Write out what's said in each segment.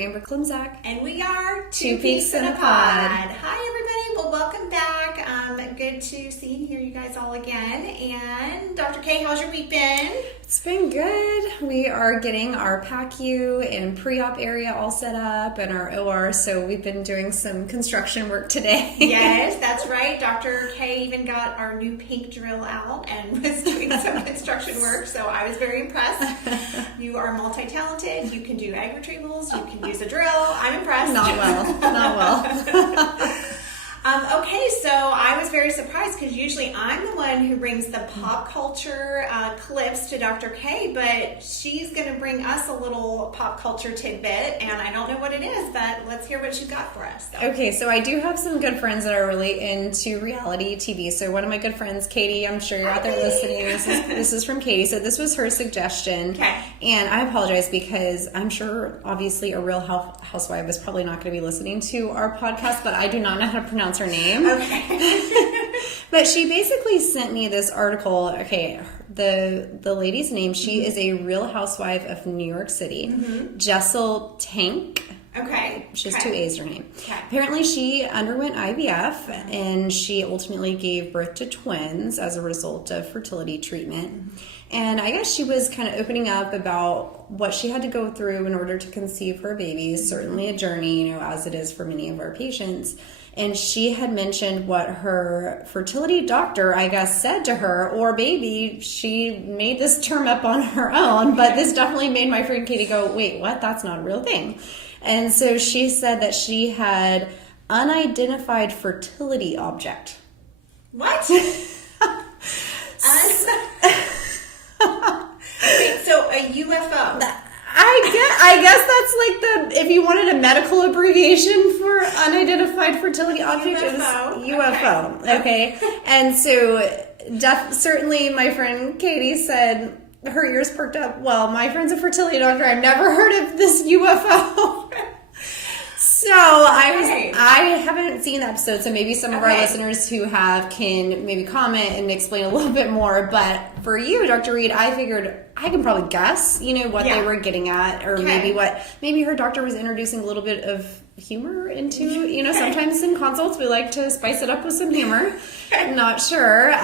Amber Klimczak. And we are Two Peaks in a Pod. Hi, everybody. Well, welcome back. Good to see and hear you guys all again. And Dr. K, how's your week been? It's been good. We are getting our PACU and pre-op area all set up and our OR, so we've been doing some construction work today. Yes, that's right. Dr. K even got our new pink drill out and was doing some construction work, so I was very impressed. You are multi-talented. You can do egg retrievals. You can use a drill. I'm impressed. Not well. Okay, so I was very surprised because usually I'm the one who brings the pop culture clips to Dr. K, but she's going to bring us a little pop culture tidbit, and I don't know what it is, but let's hear what you got for us. So. Okay, so I do have some good friends that are really into reality TV. So one of my good friends, Katie, I'm sure you're out there listening. This is from Katie. So this was her suggestion. Okay. And I apologize because I'm sure obviously a real housewife is probably not going to be listening to our podcast, but I do not know how to pronounce her name. Okay. But she basically sent me this article. Okay, the lady's name, she is a real housewife of New York City. Jessel Tank. Okay. She has two A's in her name. Okay. Apparently she underwent IVF and she ultimately gave birth to twins as a result of fertility treatment. And I guess she was kind of opening up about what she had to go through in order to conceive her baby. Certainly a journey, as it is for many of our patients. And she had mentioned what her fertility doctor, I guess, said to her, or maybe she made this term up on her own, but this definitely made my friend Katie go, wait, what? That's not a real thing. And so she said that she had unidentified fertility object. What? Wait, so a UFO. I guess that's like if you wanted a medical abbreviation for unidentified fertility object, UFO. it was UFO. Okay. And so certainly my friend Katie said her ears perked up. Well, my friend's a fertility doctor. I've never heard of this UFO. So I haven't seen the episode, so maybe some of our listeners who have can maybe comment and explain a little bit more. But for you, Dr. Reed, I figured I can probably guess, what they were getting at, or maybe her doctor was introducing a little bit of humor into, sometimes in consults we like to spice it up with some humor. I'm not sure.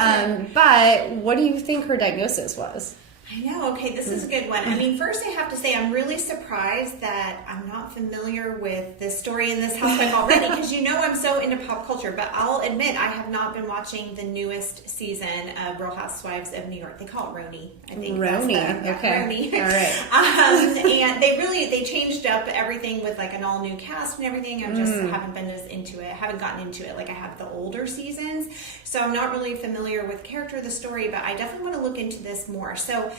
But what do you think her diagnosis was? I know. Okay, this is a good one. I mean, first I have to say I'm really surprised that I'm not familiar with this story in this housewife already because I'm so into pop culture. But I'll admit I have not been watching the newest season of Real Housewives of New York. They call it RHONY, I think. RHONY. Okay. RHONY. All right. And they changed up everything with like an all new cast and everything. I just haven't been as into it. Haven't gotten into it like I have the older seasons. So I'm not really familiar with the character of the story, but I definitely want to look into this more. So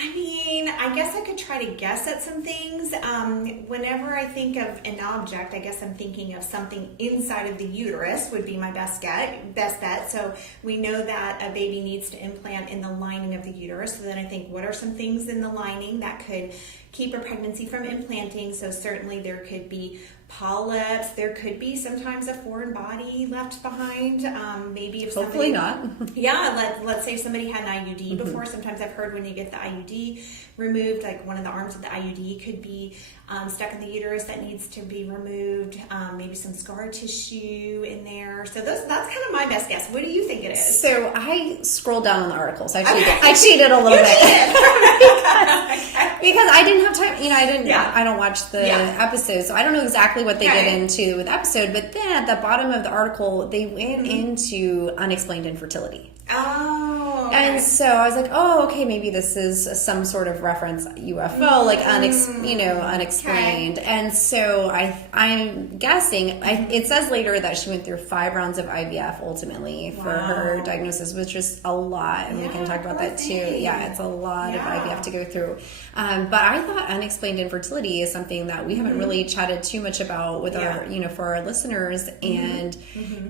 I mean, I guess I could try to guess at some things. Whenever I think of an object, I guess I'm thinking of something inside of the uterus would be my best bet. So we know that a baby needs to implant in the lining of the uterus. So then I think, what are some things in the lining that could keep a pregnancy from implanting? So certainly there could be polyps. There could be sometimes a foreign body left behind. Maybe if hopefully not. Yeah, let's say somebody had an IUD before. Sometimes I've heard when you get the IUD removed, like one of the arms of the IUD could be stuck in the uterus that needs to be removed. Maybe some scar tissue in there. So that's kind of my best guess. What do you think it is? So I scrolled down on the articles. I cheated a little bit because I didn't have time. I don't watch the episodes, so I don't know exactly what they get into with the episode. But then at the bottom of the article, they went into unexplained infertility. Oh. Okay. And so I was like, okay, maybe this is some sort of reference UFO, like unexplained. Okay. And so I'm guessing, it says later that she went through 5 rounds of IVF ultimately for her diagnosis, which is a lot. And we can talk about that too. Yeah, it's a lot of IVF to go through. But I thought unexplained infertility is something that we haven't really chatted too much about with our, for our listeners. And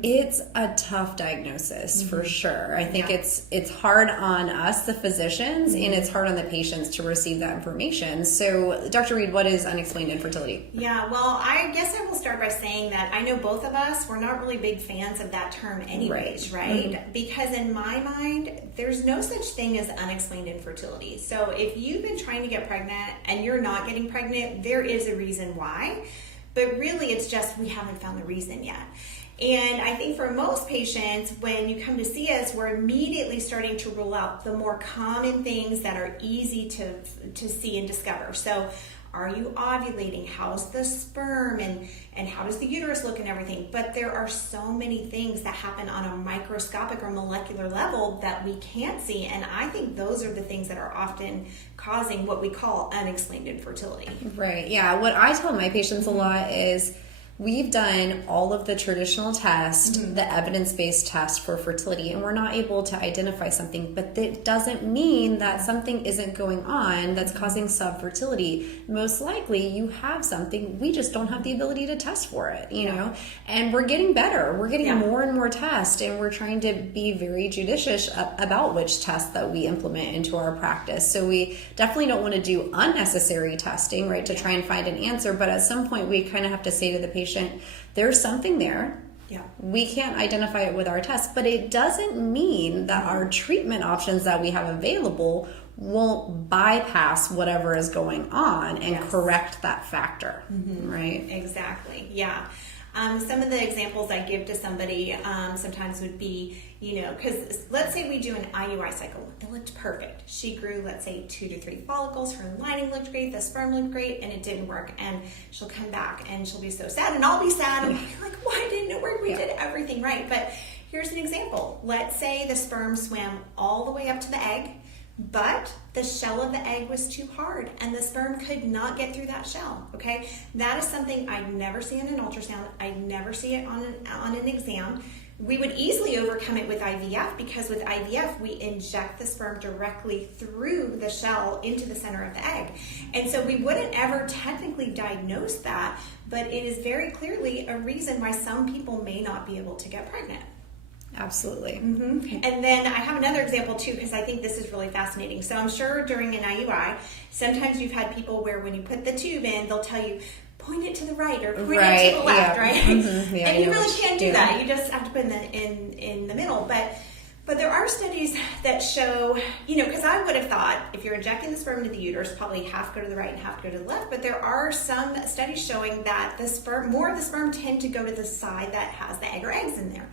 it's a tough diagnosis for sure. I think it's hard hard on us, the physicians, and it's hard on the patients to receive that information. So, Dr. Reed, what is unexplained infertility? Yeah, well, I guess I will start by saying that I know both of us, we're not really big fans of that term anyways, right? Because in my mind, there's no such thing as unexplained infertility. So if you've been trying to get pregnant and you're not getting pregnant, there is a reason why. But really, it's just we haven't found the reason yet. And I think for most patients, when you come to see us, we're immediately starting to rule out the more common things that are easy to see and discover. So, are you ovulating? How's the sperm? And how does the uterus look and everything? But there are so many things that happen on a microscopic or molecular level that we can't see. And I think those are the things that are often causing what we call unexplained infertility. Right. Yeah. What I tell my patients a lot is we've done all of the traditional tests, the evidence-based test for fertility, and we're not able to identify something, but that doesn't mean that something isn't going on that's causing subfertility. Most likely you have something, we just don't have the ability to test for it, you know? And we're getting better. We're getting more and more tests, and we're trying to be very judicious about which tests that we implement into our practice. So we definitely don't want to do unnecessary testing, right, to try and find an answer, but at some point we kind of have to say to the patient, there's something there. Yeah. We can't identify it with our tests, but it doesn't mean that our treatment options that we have available won't bypass whatever is going on and correct that factor, right? Exactly. Yeah. Some of the examples I give to somebody sometimes would be, you know, because let's say we do an IUI cycle. It looked perfect. She grew, let's say, 2 to 3 follicles. Her lining looked great. The sperm looked great, and it didn't work. And she'll come back, and she'll be so sad, and I'll be sad. And I'll be like, why didn't it work? We did everything right. But here's an example. Let's say the sperm swam all the way up to the egg, but the shell of the egg was too hard and the sperm could not get through that shell, okay? That is something I never see in an ultrasound. I never see it on an exam. We would easily overcome it with IVF because with IVF, we inject the sperm directly through the shell into the center of the egg. And so we wouldn't ever technically diagnose that, but it is very clearly a reason why some people may not be able to get pregnant. Absolutely. And then I have another example too, because I think this is really fascinating. So I'm sure during an IUI, sometimes you've had people where when you put the tube in, they'll tell you, point it to the right or point it to the left, right? Yeah, and you really can't do that. You just have to put it in the middle. But there are studies that show, you know, because I would have thought if you're injecting the sperm into the uterus, probably half go to the right and half go to the left. But there are some studies showing that more of the sperm tend to go to the side that has the egg or eggs in there.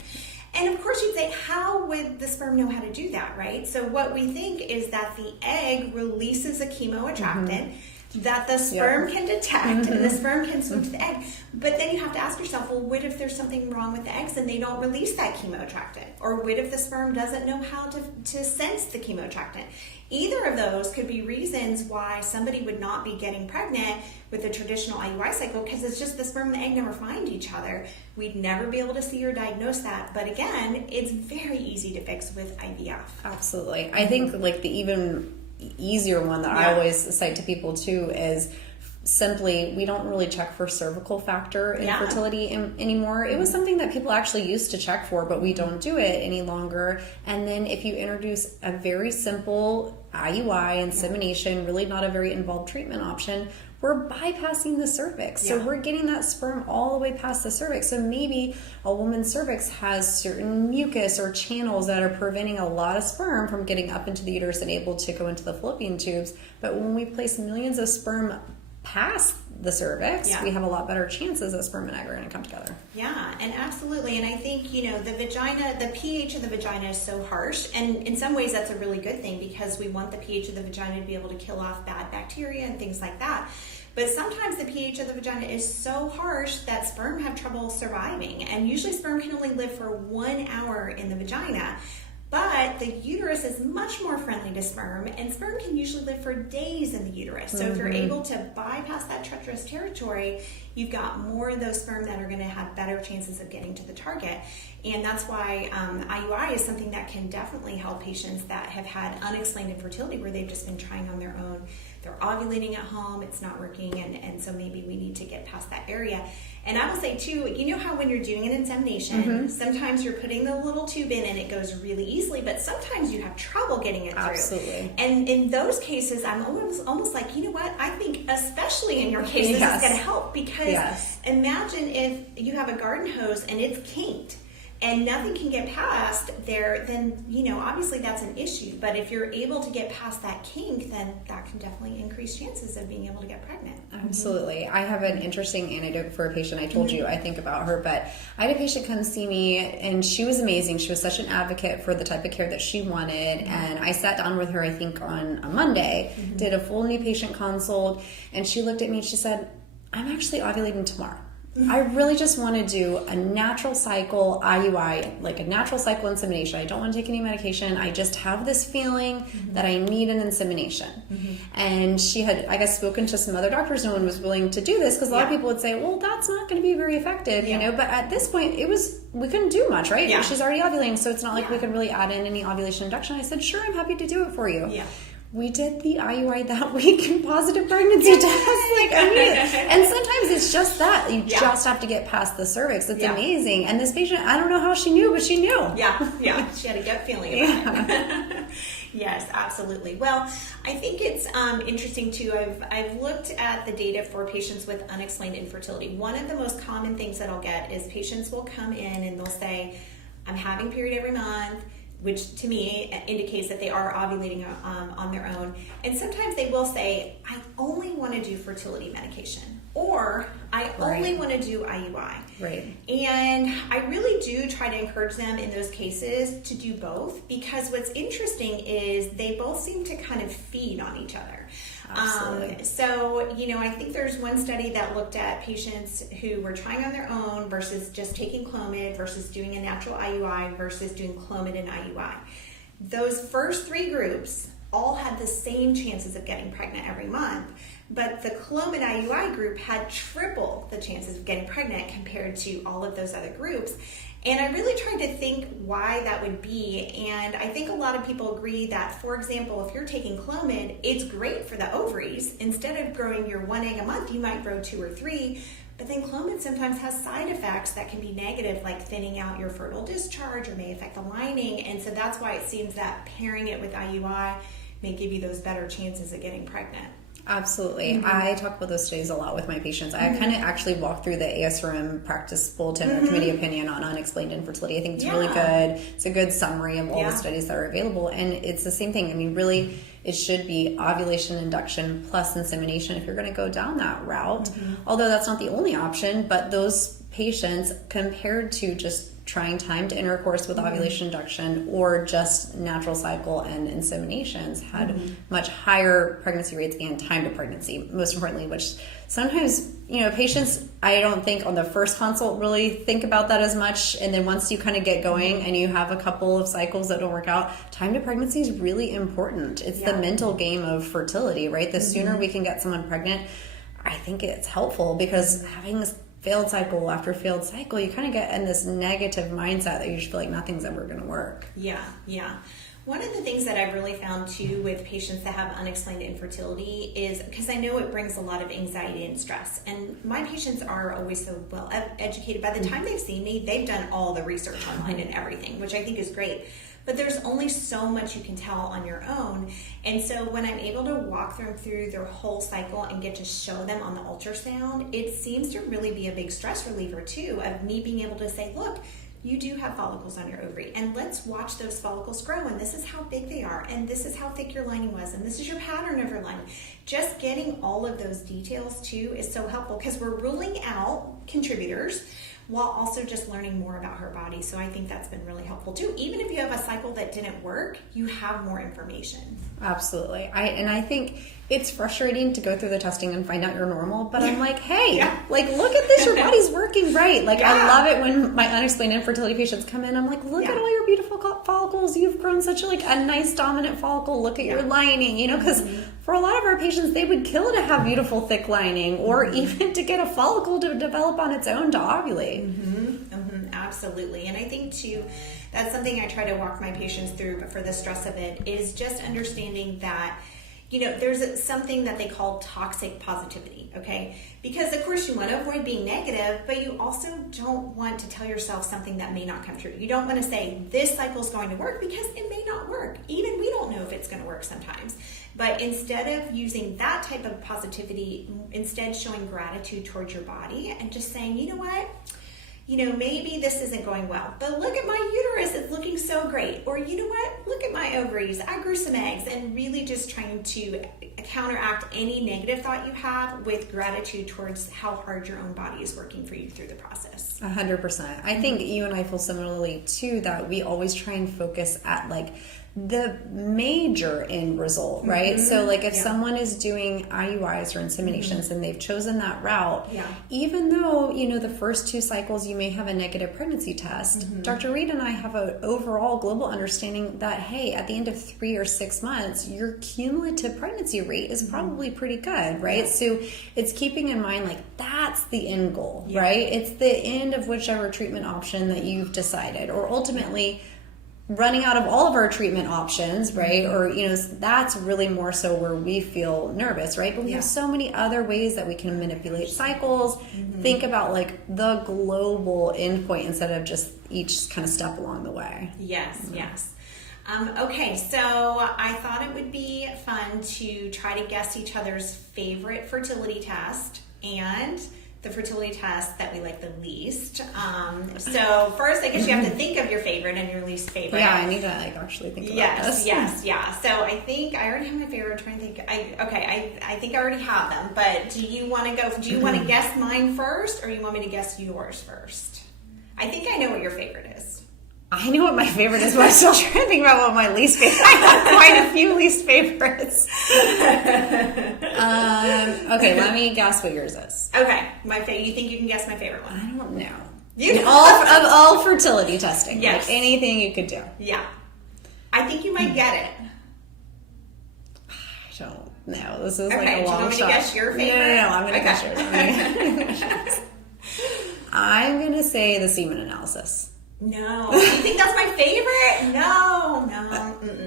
And of course you'd say, how would the sperm know how to do that, right? So what we think is that the egg releases a chemoattractant that the sperm can detect and the sperm can swim to the egg. But then you have to ask yourself, well, what if there's something wrong with the eggs and they don't release that chemoattractant? Or what if the sperm doesn't know how to sense the chemoattractant? Either of those could be reasons why somebody would not be getting pregnant with a traditional IUI cycle, because it's just the sperm and the egg never find each other. We'd never be able to see or diagnose that. But again, it's very easy to fix with IVF. Absolutely. I think like the even easier one that I always cite to people too is simply we don't really check for cervical factor infertility anymore. It was something that people actually used to check for, but we don't do it any longer. And then if you introduce a very simple IUI insemination, really not a very involved treatment option, we're bypassing the cervix. So we're getting that sperm all the way past the cervix. So maybe a woman's cervix has certain mucus or channels that are preventing a lot of sperm from getting up into the uterus and able to go into the fallopian tubes. But when we place millions of sperm past the cervix, we have a lot better chances that sperm and egg are going to come together. Yeah, and absolutely. And I think, you know, the vagina, the pH of the vagina is so harsh. And in some ways that's a really good thing because we want the pH of the vagina to be able to kill off bad bacteria and things like that. But sometimes the pH of the vagina is so harsh that sperm have trouble surviving. And usually sperm can only live for 1 hour in the vagina. But the uterus is much more friendly to sperm, and sperm can usually live for days in the uterus. So if you're able to bypass that treacherous territory, you've got more of those sperm that are going to have better chances of getting to the target. And that's why IUI is something that can definitely help patients that have had unexplained infertility where they've just been trying on their own. they're ovulating at home, it's not working, and so maybe we need to get past that area. And I will say too, you know how when you're doing an insemination, sometimes you're putting the little tube in and it goes really easily, but sometimes you have trouble getting it through. Absolutely. And in those cases, I'm almost like, you know what, I think especially in your case, this is going to help, because imagine if you have a garden hose and it's kinked and nothing can get past there, then, you know, obviously that's an issue. But if you're able to get past that kink, then that can definitely increase chances of being able to get pregnant. Absolutely. I have an interesting anecdote for a patient. I told you I think about her, but I had a patient come see me, and she was amazing. She was such an advocate for the type of care that she wanted. And I sat down with her, I think on a Monday, did a full new patient consult, and she looked at me and she said, I'm actually ovulating tomorrow. I really just want to do a natural cycle IUI, like a natural cycle insemination. I don't want to take any medication. I just have this feeling that I need an insemination. And she had, I guess, spoken to some other doctors. No one was willing to do this, because a lot of people would say, well, that's not going to be very effective, you know. But at this point, we couldn't do much, right? She's already ovulating, so it's not like we could really add in any ovulation induction. I said, sure, I'm happy to do it for you. We did the IUI that week and positive pregnancy test. Like, I mean, and sometimes it's just that. You just have to get past the cervix. It's amazing. And this patient, I don't know how she knew, but she knew. She had a gut feeling about it. Yes, absolutely. Well, I think it's interesting too. I've looked at the data for patients with unexplained infertility. One of the most common things that I'll get is patients will come in and they'll say, I'm having period every month, which to me indicates that they are ovulating on their own. And sometimes they will say, I only want to do fertility medication, or I only want to do IUI. Right. And I really do try to encourage them in those cases to do both, because what's interesting is they both seem to kind of feed on each other. So, you know, I think there's one study that looked at patients who were trying on their own versus just taking Clomid versus doing a natural IUI versus doing Clomid and IUI. Those first three groups all had the same chances of getting pregnant every month, but the Clomid IUI group had triple the chances of getting pregnant compared to all of those other groups. And I really tried to think why that would be. And I think a lot of people agree that, for example, if you're taking Clomid, it's great for the ovaries. Instead of growing your 1 egg a month, you might grow 2 or 3. But then Clomid sometimes has side effects that can be negative, like thinning out your fertile discharge or may affect the lining. And so that's why it seems that pairing it with IUI may give you those better chances of getting pregnant. Absolutely. I talk about those studies a lot with my patients. I kind of actually walk through the ASRM practice bulletin or committee opinion on unexplained infertility. I think it's really good. It's a good summary of all the studies that are available. And it's the same thing. I mean, really, it should be ovulation induction plus insemination if you're going to go down that route. Although that's not the only option, but those patients, compared to just trying timed intercourse with ovulation induction or just natural cycle and inseminations, had much higher pregnancy rates and time to pregnancy, most importantly, which sometimes, you know, patients, I don't think on the first consult really think about that as much. And then once you kind of get going and you have a couple of cycles that don't work out, time to pregnancy is really important. It's the mental game of fertility, right? The sooner we can get someone pregnant, I think it's helpful, because having this failed cycle after failed cycle, you kind of get in this negative mindset that you just feel like nothing's ever going to work. Yeah. One of the things that I've really found too with patients that have unexplained infertility is, because I know it brings a lot of anxiety and stress, and my patients are always so well educated. By the time they've seen me, they've done all the research online and everything, which I think is great. But there's only so much you can tell on your own. And so when I'm able to walk them through their whole cycle and get to show them on the ultrasound, it seems to really be a big stress reliever too, of me being able to say, look, you do have follicles on your ovary, and let's watch those follicles grow, and this is how big they are, and this is how thick your lining was, and this is your pattern of your lining. Just getting all of those details too is so helpful, because we're ruling out contributors while also just learning more about her body. So I think that's been really helpful too. Even if you have a cycle that didn't work, you have more information. Absolutely. I think it's frustrating to go through the testing and find out you're normal, but I'm like, hey, like, look at this, your body's working right. Like, I love it when my unexplained infertility patients come in. I'm like, look at all your beautiful follicles. You've grown such a nice dominant follicle. Look at your lining, you know, because for a lot of our patients, they would kill to have beautiful thick lining, or even to get a follicle to develop on its own to ovulate. Absolutely. And I think too, that's something I try to walk my patients through, but for the stress of it is just understanding that, there's something that they call toxic positivity, okay? Because of course you want to avoid being negative, but you also don't want to tell yourself something that may not come true. You don't want to say this cycle is going to work because it may not work. Even we don't know if it's going to work sometimes. But instead of using that type of positivity, instead showing gratitude towards your body and just saying, you know what? Maybe this isn't going well, but look at my uterus, it's looking so great. Or you know what, look at my ovaries, I grew some eggs, and really just trying to counteract any negative thought you have with gratitude towards how hard your own body is working for you through the process. 100%. I think you and I feel similarly too, that we always try and focus at like the major end result, right? So like if someone is doing IUIs or inseminations and they've chosen that route, even though, the first 2 cycles you may have a negative pregnancy test, Dr. Reed and I have an overall global understanding that, hey, at the end of 3 or 6 months, your cumulative pregnancy rate is probably pretty good, right? So it's keeping in mind like that's the end goal, right? It's the end of whichever treatment option that you've decided, or ultimately running out of all of our treatment options, right? Or, that's really more so where we feel nervous, right? But we have so many other ways that we can manipulate cycles. Think about like the global endpoint instead of just each kind of step along the way. Yes. Okay, so I thought it would be fun to try to guess each other's favorite fertility test and the fertility test that we like the least. So first, I guess you have to think of your favorite and your least favorite. Yeah, I need to actually think about this. Yes. So I think I already have my favorite. I'm trying to think. I think I already have them. But do you want to go? Do you want to guess mine first, or you want me to guess yours first? I think I know what your favorite is. I know what my favorite is, but I'm still trying to think about what my least favorite. I have quite a few least favorites. Okay, let me guess what yours is. Okay, you think you can guess my favorite one? I don't know. All fertility testing. Yes. Like anything you could do. Yeah. I think you might get it. I don't know. This is okay, like a long shot. Do you want me to guess your favorite? No. I'm going to guess yours. I'm going to say the semen analysis. No. You think that's my favorite? No.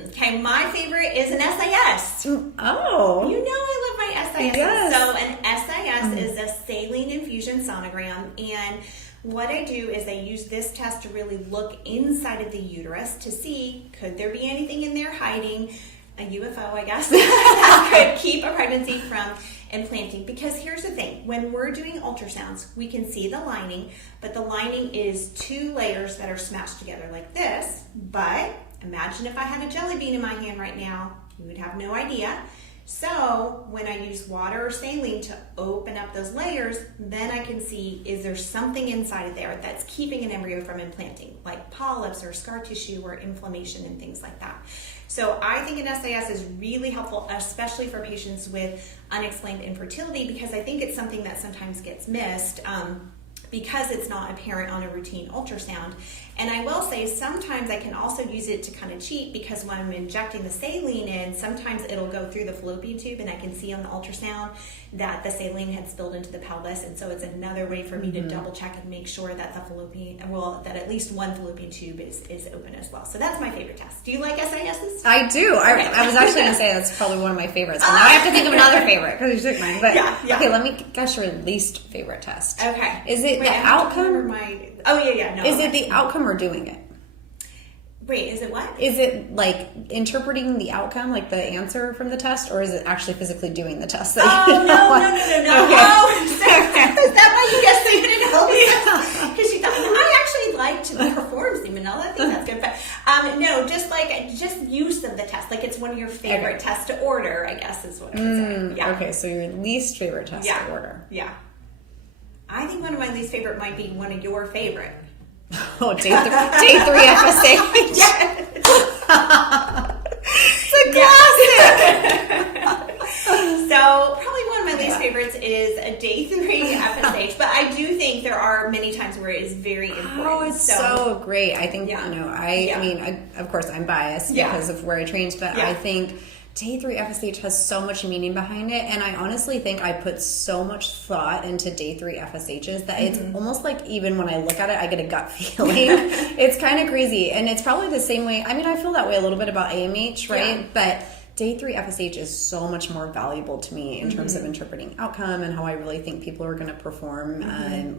Okay, my favorite is an SIS. Oh. You know I love my SIS. Yes. So an SIS is a saline infusion sonogram, and what I do is I use this test to really look inside of the uterus to see, could there be anything in there hiding, a UFO, I guess, that could keep a pregnancy from implanting. Because here's the thing, when we're doing ultrasounds, we can see the lining, but the lining is 2 layers that are smashed together like this. But imagine if I had a jelly bean in my hand right now, you would have no idea. So when I use water or saline to open up those layers, then I can see, is there something inside of there that's keeping an embryo from implanting, like polyps or scar tissue or inflammation and things like that. So I think an SIS is really helpful, especially for patients with unexplained infertility, because I think it's something that sometimes gets missed because it's not apparent on a routine ultrasound. And I will say sometimes I can also use it to kind of cheat, because when I'm injecting the saline in, sometimes it'll go through the fallopian tube and I can see on the ultrasound that the saline had spilled into the pelvis. And so it's another way for me to double check and make sure that that at least one fallopian tube is open as well. So that's my favorite test. Do you like SISs? I do. Okay. I was actually going to say that's probably one of my favorites. But now I have to think of another favorite because you took mine. But yeah. Okay, let me guess your least favorite test. Okay. Is it the outcome? No. Is it the outcome or doing it? Wait, is it what? Is it like interpreting the outcome, like the answer from the test, or is it actually physically doing the test? No. Okay. Oh, is that why you guessed semen analysis? Because you thought, I actually like to perform semen analysis. I think that's good. But no, just use of the test. Like it's one of your favorite tests to order, I guess is what I would say. Yeah. Okay, so your least favorite test to order. Yeah. I think one of my least favorite might be one of your favorite. Oh, day 3 FSH. Yes. It's a classic. So probably one of my least favorites is a day 3 FSH, but I do think there are many times where it is very important. Oh, it's so great. I think, I mean, of course I'm biased because of where I trained, but I think day 3 FSH has so much meaning behind it, and I honestly think I put so much thought into day 3 FSHs that it's almost like even when I look at it, I get a gut feeling. It's kind of crazy, and it's probably the same way. I mean, I feel that way a little bit about AMH, right? Yeah. But day 3 FSH is so much more valuable to me in terms of interpreting outcome and how I really think people are going to perform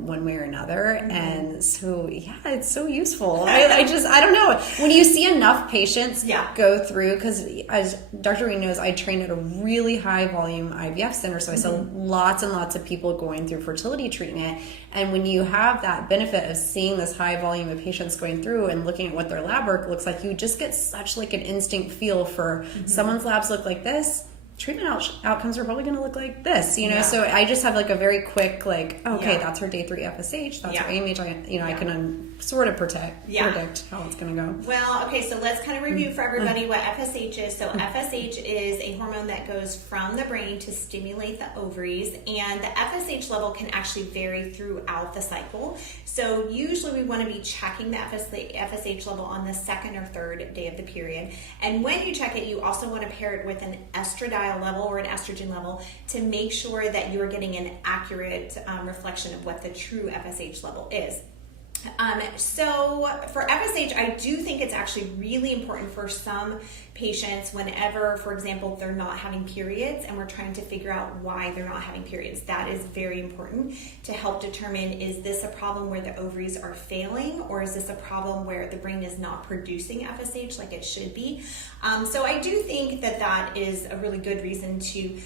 one way or another. And so, yeah, it's so useful. I don't know. When you see enough patients go through, because as Dr. RHONY knows, I train at a really high volume IVF center, so I saw lots and lots of people going through fertility treatment. And when you have that benefit of seeing this high volume of patients going through and looking at what their lab work looks like, you just get such like an instinct feel for someone's labs look like this, treatment outcomes are probably going to look like this, you know? So I just have like a very quick, like, okay, that's her day 3 FSH, that's her AMH, I can sort of predict how it's going to go. Well, okay, so let's kind of review for everybody what FSH is. So FSH is a hormone that goes from the brain to stimulate the ovaries, and the FSH level can actually vary throughout the cycle. So usually we want to be checking the FSH level on the 2nd or 3rd day of the period. And when you check it, you also want to pair it with an estradiol level or an estrogen level to make sure that you are getting an accurate reflection of what the true FSH level is. So for FSH, I do think it's actually really important for some patients whenever, for example, they're not having periods and we're trying to figure out why they're not having periods. That is very important to help determine, is this a problem where the ovaries are failing, or is this a problem where the brain is not producing FSH like it should be? So I do think that is a really good reason to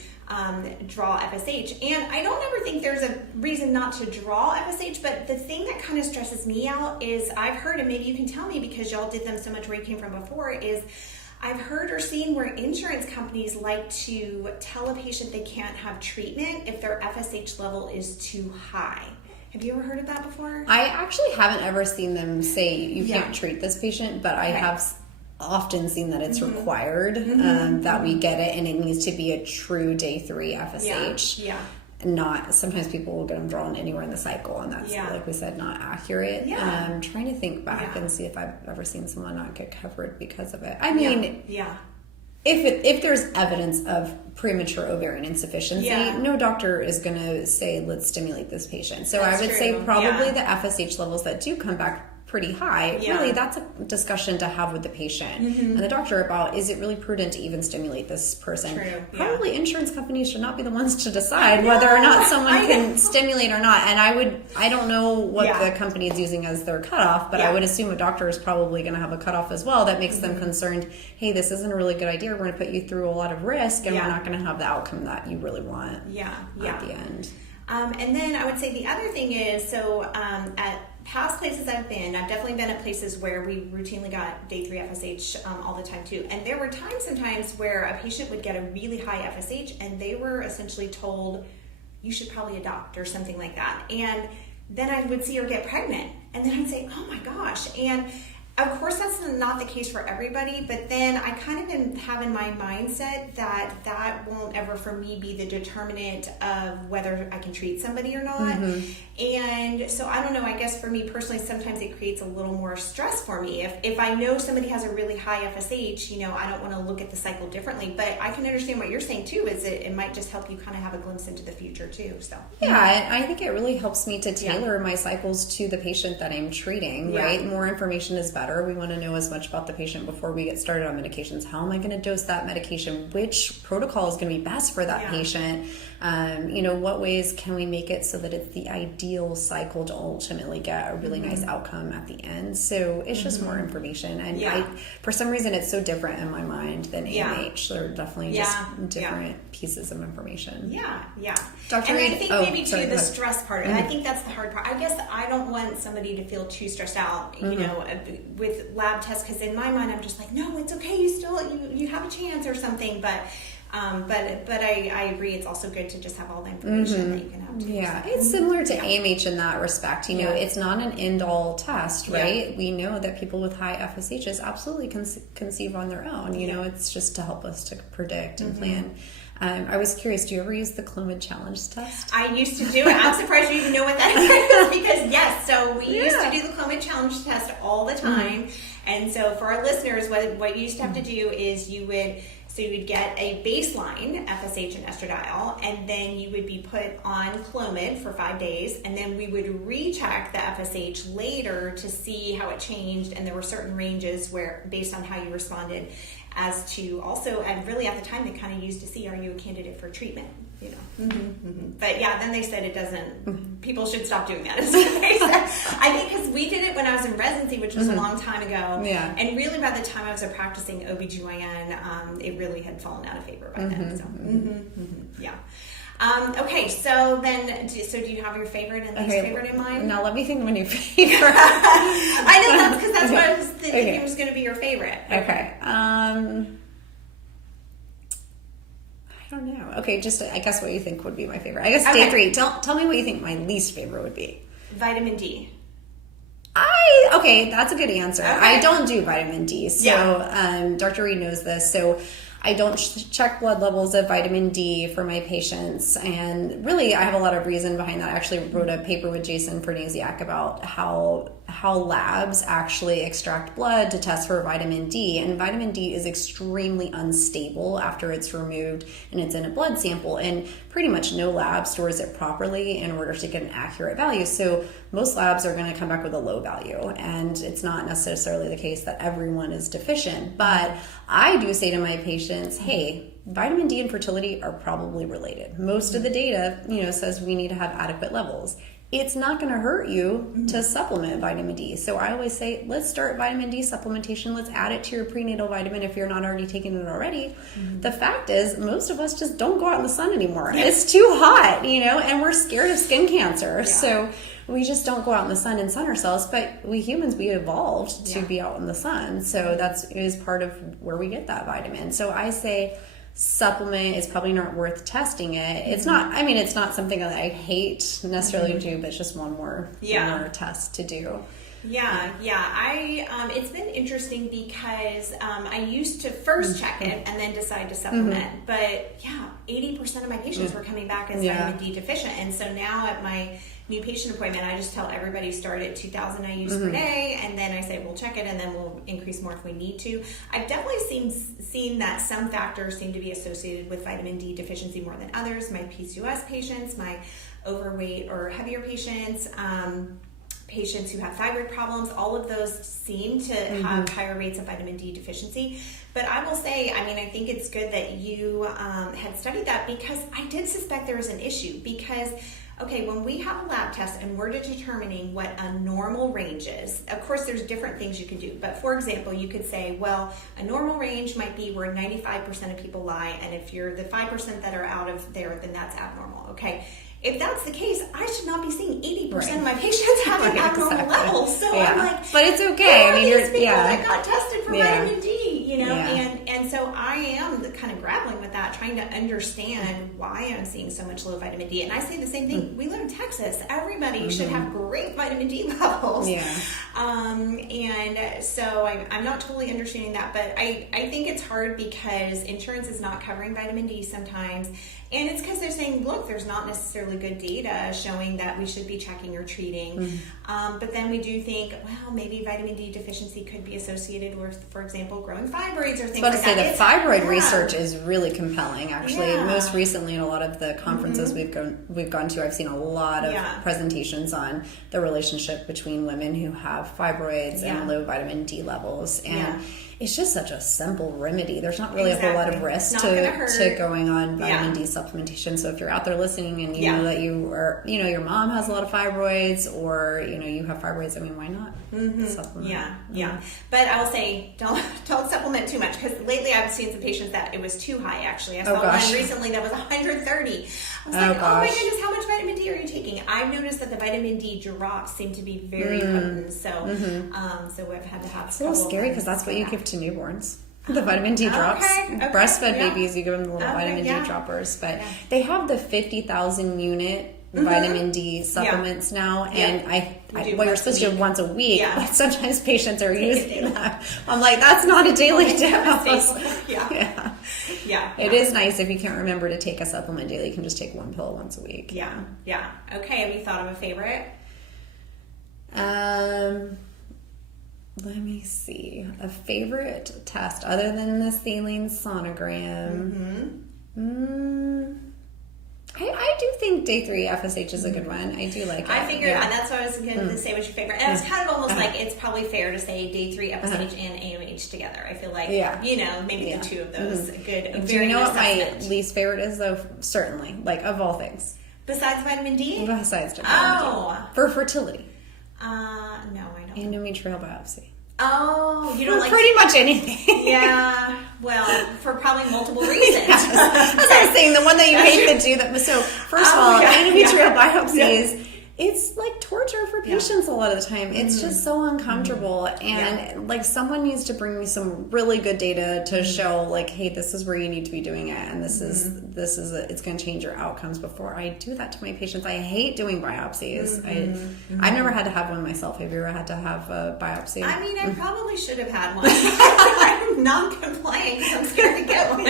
draw FSH. And I don't ever think there's a reason not to draw FSH, but the thing that kind of stresses me out is I've heard, and maybe you can tell me because y'all did them so much where you came from before, is I've heard or seen where insurance companies like to tell a patient they can't have treatment if their FSH level is too high. Have you ever heard of that before? I actually haven't ever seen them say you can't treat this patient, but I have often seen that it's required that we get it, and it needs to be a true day 3 FSH. Not, sometimes people will get them drawn anywhere in the cycle, and that's, like we said, not accurate. I'm trying to think back and see if I've ever seen someone not get covered because of it. I mean, if there's evidence of premature ovarian insufficiency, no doctor is going to say, let's stimulate this patient. So I would say probably the FSH levels that do come back pretty high, really that's a discussion to have with the patient and the doctor about, is it really prudent to even stimulate this person? Probably insurance companies should not be the ones to decide whether or not someone can stimulate or not. And I don't know what the company is using as their cutoff, but I would assume a doctor is probably going to have a cutoff as well that makes them concerned, hey, this isn't a really good idea, we're going to put you through a lot of risk, and we're not going to have the outcome that you really want at the end. And then I would say the other thing is, so at past places I've been, I've definitely been at places where we routinely got day 3 FSH all the time too. And there were times sometimes where a patient would get a really high FSH and they were essentially told, you should probably adopt or something like that. And then I would see her get pregnant. And then I'd say, oh my gosh. And of course, that's not the case for everybody, but then I kind of have in my mindset that won't ever for me be the determinant of whether I can treat somebody or not. And so I don't know, I guess for me personally, sometimes it creates a little more stress for me. If I know somebody has a really high FSH, you know, I don't want to look at the cycle differently, but I can understand what you're saying too, is it might just help you kind of have a glimpse into the future too. So yeah, I think it really helps me to tailor my cycles to the patient that I'm treating, right? More information is better. We want to know as much about the patient before we get started on medications. How am I going to dose that medication? Which protocol is going to be best for that patient? You know, what ways can we make it so that it's the ideal cycle to ultimately get a really nice outcome at the end? So it's just more information. And for some reason, it's so different in my mind than AMH. They're definitely just different pieces of information. Dr. Reed, I think maybe too the stress part of it. I think that's the hard part. I guess I don't want somebody to feel too stressed out, you know, with lab tests, because in my mind I'm just like, no, it's okay, you have a chance or something, but I agree, it's also good to just have all the information that you can have too. It's similar to AMH in that respect. You know, it's not an end-all test, right? We know that people with high FSHs absolutely can conceive on their own. You know, it's just to help us to predict and plan. I was curious, do you ever use the Klimczak challenge test? I used to do it. I'm surprised you even know what that is, because yes, so we used to do the Klimczak challenge test all the time. And so for our listeners, what you used to have to do is you would get a baseline FSH and estradiol, and then you would be put on Clomid for 5 days, and then we would recheck the FSH later to see how it changed, and there were certain ranges where, based on how you responded. as to also, and really at the time they kind of used to see, are you a candidate for treatment? You know, but yeah, then they said it doesn't. People should stop doing that. Is what they said. I think because we did it when I was in residency, which was a long time ago. Yeah. And really, by the time I was practicing OBGYN, it really had fallen out of favor by then. So, yeah. Okay, so then, do you have your favorite and least favorite in mind? Now let me think of a new favorite. I know that's because that's what I was thinking was going to be your favorite. Okay. I don't know. Okay, just I guess what you think would be my favorite. I guess day 3. Tell me what you think my least favorite would be. Vitamin D. Okay, that's a good answer. Okay. I don't do vitamin D, so Dr. Reed knows this. So I don't check blood levels of vitamin D for my patients, and really I have a lot of reason behind that. I actually wrote a paper with Jason Fernasiak about how labs actually extract blood to test for vitamin D, and vitamin D is extremely unstable after it's removed and it's in a blood sample, and pretty much no lab stores it properly in order to get an accurate value. So most labs are going to come back with a low value, and it's not necessarily the case that everyone is deficient, but I do say to my patients, hey, vitamin D and fertility are probably related. Most of the data, says we need to have adequate levels. It's not going to hurt you to supplement vitamin D. So I always say, let's start vitamin D supplementation. Let's add it to your prenatal vitamin if you're not already taking it already. The fact is, most of us just don't go out in the sun anymore. It's too hot, and we're scared of skin cancer. Yeah. So we just don't go out in the sun and sun ourselves. But we humans, we evolved to be out in the sun. So that is part of where we get that vitamin. So I say, supplement is probably not worth testing it. It's not, it's not something that I hate necessarily to do, but it's just one more test to do. Yeah. It's been interesting because I used to first check it and then decide to supplement. But 80% of my patients were coming back as vitamin D deficient. And so now at my new patient appointment, I just tell everybody start at 2,000 IUs per day, and then I say we'll check it and then we'll increase more if we need to. I've definitely seen that some factors seem to be associated with vitamin D deficiency more than others. My PCOS patients, my overweight or heavier patients, patients who have thyroid problems, all of those seem to have higher rates of vitamin D deficiency. But I will say, I think it's good that you had studied that, because I did suspect there was an issue. Because when we have a lab test and we're determining what a normal range is, of course there's different things you can do. But for example, you could say, well, a normal range might be where 95% of people lie, and if you're the 5% that are out of there, then that's abnormal. Okay. If that's the case, I should not be seeing 80% of my patients having abnormal levels. So I'm like, but it's okay. These people that got tested for vitamin D, and so I am kind of grappling with that, trying to understand why I'm seeing so much low vitamin D. And I say the same thing. We live in Texas. Everybody should have great vitamin D levels. Yeah. And so I'm not totally understanding that, but I think it's hard because insurance is not covering vitamin D sometimes. And it's because they're saying, look, there's not necessarily good data showing that we should be checking or treating. But then we do think, well, maybe vitamin D deficiency could be associated with, for example, growing fibroids or things like that. The thyroid research is really compelling, actually. Most recently, in a lot of the conferences we've gone to, I've seen a lot of presentations on the relationship between women who have fibroids and low vitamin D levels. And it's just such a simple remedy. There's not really a whole lot of risk to going on vitamin D supplementation. So if you're out there listening and you know that you are, your mom has a lot of fibroids, or you have fibroids, why not supplement? But I will say, don't supplement too much, because lately I've seen some patients that it was too high. Actually, I saw one recently that was 130. I was like, oh my goodness, how much vitamin D are you taking? I've noticed that the vitamin D drops seem to be very potent. So so we've had to have. It's a little scary because that's what you give to newborns. The vitamin D drops. Breastfed babies, you give them the little vitamin D droppers. But they have the 50,000 unit vitamin D supplements now, and you're supposed to give once a week, but sometimes patients are using that. I'm like, that's not a daily dose. It is nice if you can't remember to take a supplement daily. You can just take one pill once a week. Okay, have you thought of a favorite? Let me see. A favorite test other than the saline sonogram. I do think day 3 FSH is a good one. I do like it. I figured that's what I was going to say. What's your favorite? And it's kind of almost like it's probably fair to say day 3 FSH and AMH together. I feel like maybe the two of those good. Do you know what my least favorite is though? Certainly, like of all things. Besides vitamin D. Besides vitamin D. For fertility. No, I don't. Endometrial biopsy. Oh, you don't like pretty much anything. Yeah, well, for probably multiple reasons. As I was saying, the one that you hate to do that. So first of all, endometrial biopsies, it's like torture for patients a lot of the time. It's just so uncomfortable, and like someone needs to bring me some really good data to show, like, hey, this is where you need to be doing it, and this is it's going to change your outcomes. Before I do that to my patients, I hate doing biopsies. I've never had to have one myself. Have you ever had to have a biopsy? I mean, I probably should have had one. I'm non-compliant because I'm scared to get one.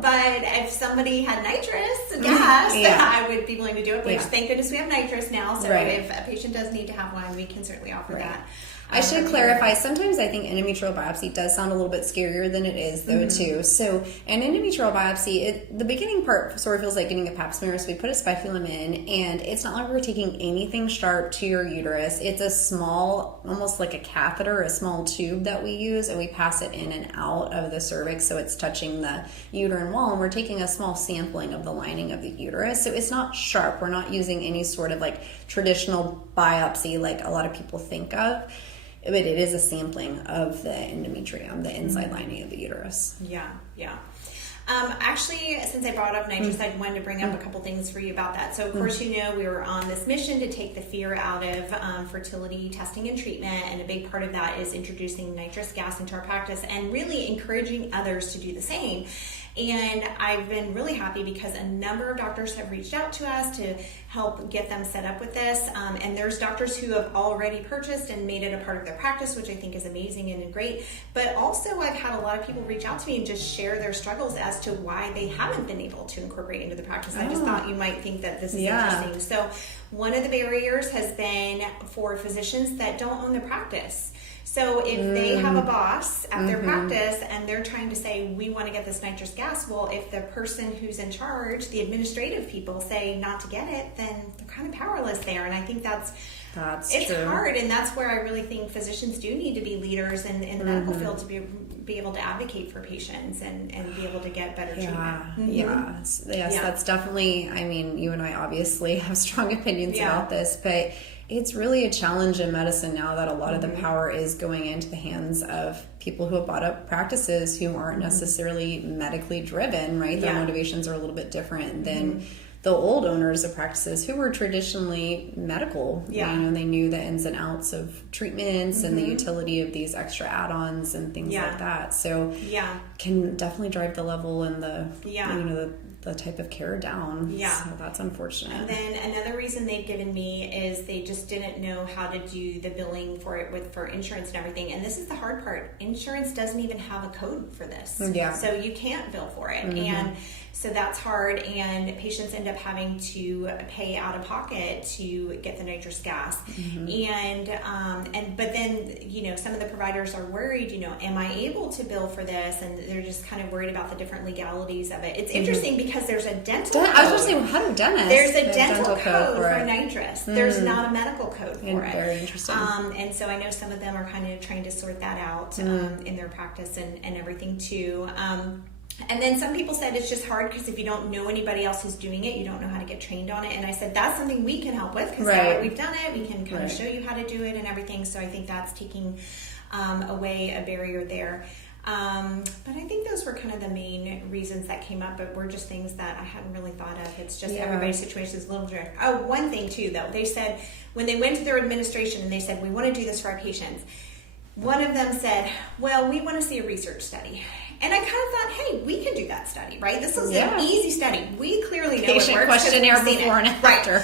But if somebody had nitrous gas, I would be willing to do it. Which thank goodness we have nitrous now, so if a patient does need to have one, we can certainly offer that. I should clarify, sometimes I think endometrial biopsy does sound a little bit scarier than it is, though, too. So, an endometrial biopsy, the beginning part sort of feels like getting a pap smear. So, we put a speculum in, and it's not like we're taking anything sharp to your uterus. It's a small, almost like a catheter, a small tube that we use, and we pass it in and out of the cervix, so it's touching the uterine wall, and we're taking a small sampling of the lining of the uterus. So, it's not sharp. We're not using any sort of like traditional biopsy like a lot of people think of. But it is a sampling of the endometrium, the inside lining of the uterus. Yeah. Actually, since I brought up nitrous, I wanted to bring up a couple things for you about that. So, of course, we were on this mission to take the fear out of fertility testing and treatment, and a big part of that is introducing nitrous gas into our practice and really encouraging others to do the same. And I've been really happy because a number of doctors have reached out to us to help get them set up with this. And there's doctors who have already purchased and made it a part of their practice, which I think is amazing and great. But also I've had a lot of people reach out to me and just share their struggles as to why they haven't been able to incorporate into the practice. I just thought you might think that this is interesting. So one of the barriers has been for physicians that don't own their practice. So if they have a boss at their practice and they're trying to say, we want to get this nitrous gas, well, if the person who's in charge, the administrative people, say not to get it, then they're kind of powerless there. And I think it's true. Hard, and that's where I really think physicians do need to be leaders in the medical field to be able to advocate for patients and be able to get better treatment. Yes, that's definitely, I mean, you and I obviously have strong opinions about this, but it's really a challenge in medicine now that a lot of the power is going into the hands of people who have bought up practices who aren't necessarily medically driven, right? Their motivations are a little bit different than the old owners of practices who were traditionally medical. They knew the ins and outs of treatments and the utility of these extra add-ons and things like that. So can definitely drive the level and the type of care down. So that's unfortunate. And then another reason they've given me is they just didn't know how to do the billing for it for insurance and everything. And this is the hard part. Insurance doesn't even have a code for this. So you can't bill for it. And so that's hard, and patients end up having to pay out of pocket to get the nitrous gas. But then, some of the providers are worried, am I able to bill for this? And they're just kind of worried about the different legalities of it. It's interesting because there's a dental code. I was going to say, how do dentists? There's a dental code for nitrous. There's not a medical code for it. Very interesting. And so I know some of them are kind of trying to sort that out in their practice and everything too. And then some people said it's just hard because if you don't know anybody else who's doing it, you don't know how to get trained on it. And I said, that's something we can help with because we've done it. We can kind of show you how to do it and everything. So I think that's taking away a barrier there. But I think those were kind of the main reasons that came up, but were just things that I hadn't really thought of. It's just everybody's situation is a little different. Oh, one thing too, though. They said when they went to their administration and they said, we want to do this for our patients. One of them said, well, we want to see a research study. And I kind of thought, hey, we can do that study, right? This is an easy study. We clearly know patient it works. Questionnaire before and after.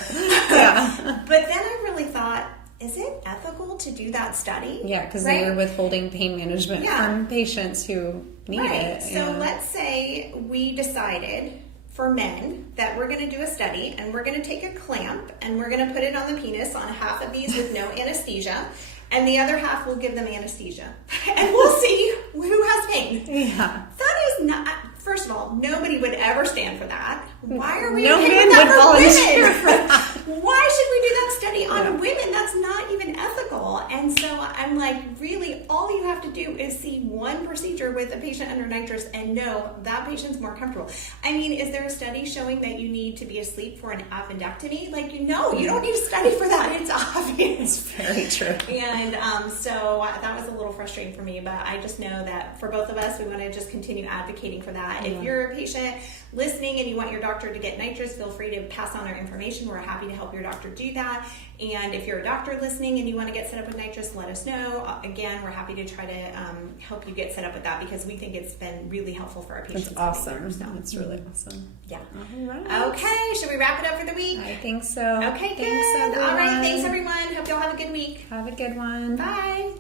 But then I really thought, is it ethical to do that study? Yeah, because you're withholding pain management from patients who need it. So let's say we decided for men that we're going to do a study and we're going to take a clamp and we're going to put it on the penis on half of these with no anesthesia. And the other half will give them anesthesia. And we'll see who has pain. Yeah. That is not, First of all, nobody would ever stand for that. Why are we No okay man with that would for volunteer women? for that. Why should we do that study on women? That's not even ethical. And so I'm like, really, all you have to do is see one procedure with a patient under nitrous and know that patient's more comfortable. I mean, is there a study showing that you need to be asleep for an appendectomy? Like, you don't need a study for that. It's obvious. Very true. And so that was a little frustrating for me, but I just know that for both of us, we want to just continue advocating for that. If you're a patient listening and you want your doctor to get nitrous, feel free to pass on our information. We're happy to help your doctor do that. And if you're a doctor listening and you want to get set up with nitrous, let us know. Again, we're happy to try to help you get set up with that because we think it's been really helpful for our patients. That's awesome. That's really awesome. Yeah. All right. Okay, should we wrap it up for the week? I think so. Okay, Thanks, good. All right, everyone. thanks everyone. Hope you all have a good week. Have a good one. Bye.